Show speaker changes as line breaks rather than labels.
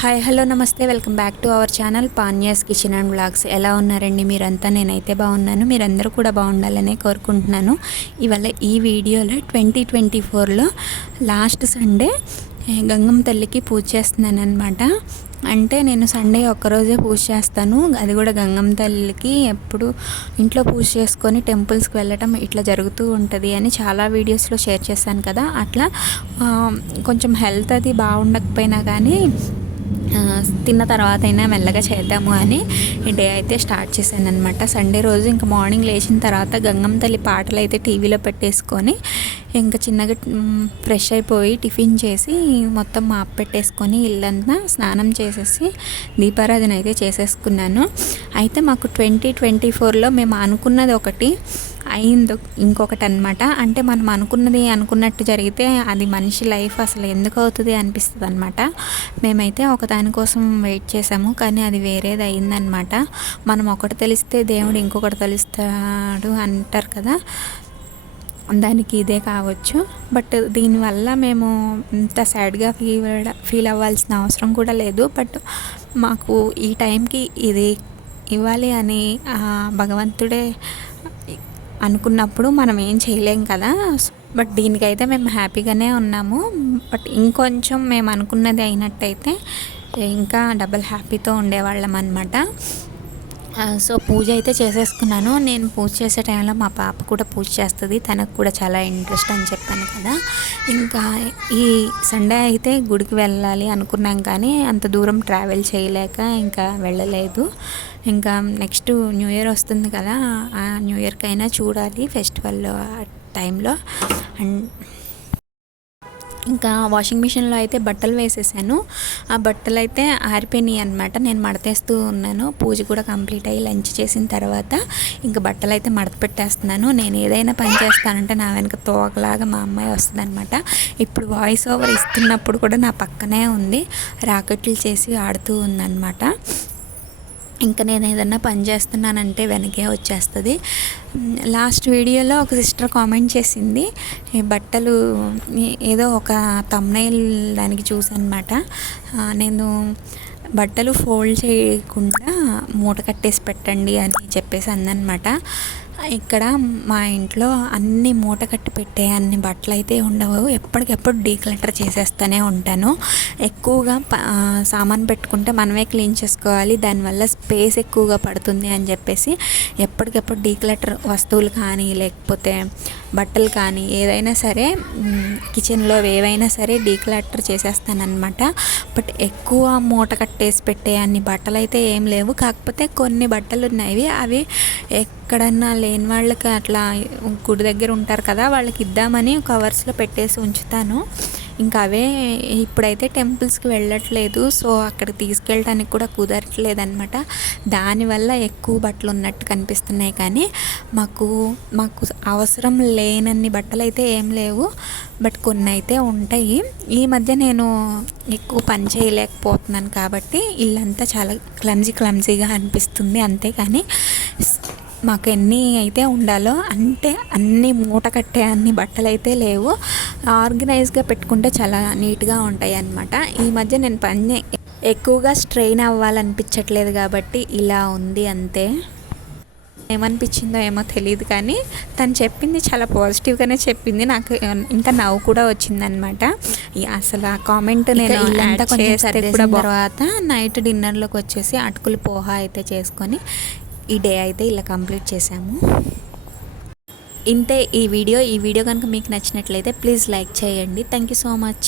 Hi hello నమస్తే. Welcome back to our channel Panya's kitchen and blogs ఎలా ఉన్నారండి? మీరంతా నేనైతే బాగున్నాను. మీరందరూ కూడా బాగుండాలనే కోరుకుంటున్నాను. ఇవాళ ఈ వీడియోలో ట్వంటీ ట్వంటీ ఫోర్లో లాస్ట్ సండే గంగమ్మ తల్లికి పూజ చేస్తున్నాను అనమాట అంటే నేను సండే ఒక్కరోజే పూజ చేస్తాను. అది కూడా గంగమ్మ తల్లికి ఎప్పుడు ఇంట్లో పూజ చేసుకొని టెంపుల్స్కి వెళ్ళటం ఇట్లా జరుగుతూ ఉంటుంది అని చాలా వీడియోస్లో షేర్ చేశాను కదా. అట్లా కొంచెం హెల్త్ అది బాగుండకపోయినా కానీ తిన్న తర్వాత అయినా మెల్లగా చేద్దాము అని ఈ డే అయితే స్టార్ట్ చేశాను అనమాట సండే రోజు ఇంకా మార్నింగ్ లేచిన తర్వాత గంగమ్మ తల్లి పాటలు అయితే టీవీలో పెట్టేసుకొని ఇంకా చిన్నగా ఫ్రెష్ అయిపోయి టిఫిన్ చేసి మొత్తం మాప్ పెట్టేసుకొని ఇల్లంతా స్నానం చేసేసి దీపారాధన అయితే చేసేసుకున్నాను. అయితే మాకు ట్వంటీ ట్వంటీ ఫోర్లో మేము అనుకున్నది ఒకటి అయింది ఇంకొకటి అనమాట అంటే మనం అనుకున్నది అనుకున్నట్టు జరిగితే అది మనిషి లైఫ్ అసలు ఎందుకు అవుతుంది అనిపిస్తుంది అనమాట మేమైతే ఒక దానికోసం వెయిట్ చేసాము కానీ అది వేరేది అయిందనమాట మనం ఒకటి తెలిస్తే దేవుడు ఇంకొకటి తెలుస్తాడు అంటారు కదా. దానికి ఇదే కావచ్చు. బట్ దీనివల్ల మేము ఇంత సాడ్గా ఫీల్ ఫీల్ అవ్వాల్సిన అవసరం కూడా లేదు. బట్ మాకు ఈ టైంకి ఇది ఇవ్వాలి అని భగవంతుడే అనుకున్నప్పుడు మనం ఏం చేయలేం కదా. బట్ దీనికైతే మేము హ్యాపీగానే ఉన్నాము. బట్ ఇంకొంచెం మేము అనుకున్నది అయినట్టయితే ఇంకా డబల్ హ్యాపీతో ఉండేవాళ్ళం అనమాట సో పూజ అయితే చేసేసుకున్నాను. నేను పూజ చేసే టైంలో మా పాప కూడా పూజ చేస్తుంది. తనకు కూడా చాలా ఇంట్రెస్ట్ అని చెప్పాను కదా. ఇంకా ఈ సండే అయితే గుడికి వెళ్ళాలి అనుకున్నాం కానీ అంత దూరం ట్రావెల్ చేయలేక ఇంకా వెళ్ళలేదు. ఇంకా నెక్స్ట్ న్యూ ఇయర్ వస్తుంది కదా ఆ న్యూ ఇయర్కైనా చూడాలి ఫెస్టివల్ టైంలో. అండ్ ఇంకా వాషింగ్ మిషన్లో అయితే బట్టలు వేసేసాను. ఆ బట్టలు అయితే ఆరిపోయినాయి అనమాట నేను మడతేస్తూ ఉన్నాను. పూజ కూడా కంప్లీట్ అయ్యి లంచ్ చేసిన తర్వాత ఇంకా బట్టలు అయితే మడత పెట్టేస్తున్నాను. నేను ఏదైనా పని చేస్తానంటే నా వెనక తోకలాగా మా అమ్మాయి వస్తుంది అనమాట ఇప్పుడు వాయిస్ ఓవర్ ఇస్తున్నప్పుడు కూడా నా పక్కనే ఉంది. రాకెట్లు చేసి ఆడుతూ ఉందన్నమాట. ఇంకా నేను ఏదన్నా పని చేస్తున్నానంటే వెనకే వచ్చేస్తుంది. లాస్ట్ వీడియోలో ఒక సిస్టర్ కామెంట్ చేసింది బట్టలు ఏదో ఒక తమ్నైల్ దానికి చూసనమాట నేను బట్టలు ఫోల్డ్ చేయకుండా మూట కట్టేసి పెట్టండి అని చెప్పేసి అందనమాట ఇక్కడ మా ఇంట్లో అన్ని మూట కట్టి పెట్టే అన్ని బట్టలు అయితే ఉండవు. ఎప్పటికెప్పుడు డీక్లటర్ చేసేస్తూనే ఉంటాను. ఎక్కువగా సామాన్ పెట్టుకుంటే మనమే క్లీన్ చేసుకోవాలి. దానివల్ల స్పేస్ ఎక్కువగా పడుతుంది అని చెప్పేసి ఎప్పటికెప్పుడు డీక్లటర్ వస్తువులు కానీ లేకపోతే బట్టలు కానీ ఏదైనా సరే కిచెన్లో ఏవైనా సరే డీక్లటర్ చేసేస్తానమాట బట్ ఎక్కువ మూట కట్టేసి పెట్టే అన్ని బట్టలు అయితే ఏం లేవు. కాకపోతే కొన్ని బట్టలు ఉన్నాయి. అవి ఎక్కడన్నా లేని వాళ్ళకి అట్లా గుడి దగ్గర ఉంటారు కదా వాళ్ళకి ఇద్దామని కవర్స్లో పెట్టేసి ఉంచుతాను. ఇంకా అవే ఇప్పుడైతే టెంపుల్స్కి వెళ్ళట్లేదు సో అక్కడ తీసుకెళ్ళడానికి కూడా కుదరట్లేదు అనమాట దానివల్ల ఎక్కువ బట్టలు ఉన్నట్టు కనిపిస్తున్నాయి కానీ మాకు మాకు అవసరం లేనన్ని బట్టలు అయితే ఏం లేవు బట్ కొన్ని అయితే ఉంటాయి. ఈ మధ్య నేను ఎక్కువ పని చేయలేకపోతున్నాను కాబట్టి ఇల్లంతా చాలా క్లమ్జీ క్లమ్జీగా అనిపిస్తుంది అంతేకాని మాకు ఎన్ని అయితే ఉండాలో అంటే అన్ని మూట కట్టే అన్ని బట్టలు అయితే లేవు. ఆర్గనైజ్గా పెట్టుకుంటే చాలా నీట్గా ఉంటాయి అన్నమాట ఈ మధ్య నేను పని ఎక్కువగా స్ట్రెయిన్ అవ్వాలనిపించట్లేదు కాబట్టి ఇలా ఉంది అంతే. ఏమనిపించిందో ఏమో తెలియదు కానీ తను చెప్పింది చాలా పాజిటివ్గానే చెప్పింది. నాకు ఇంకా నవ్వు కూడా వచ్చిందనమాట అసలు ఆ కామెంట్ నేను ఇల్లంతా కొంచెం తర్వాత నైట్ డిన్నర్లోకి వచ్చేసి అటుకులు పోహా అయితే చేసుకొని ఈ డే అయితే ఇలా కంప్లీట్ చేసాము ఇంతే ఈ వీడియో. ఈ వీడియో కనుక మీకు నచ్చినట్లయితే ప్లీజ్ లైక్ చేయండి. Thank you so much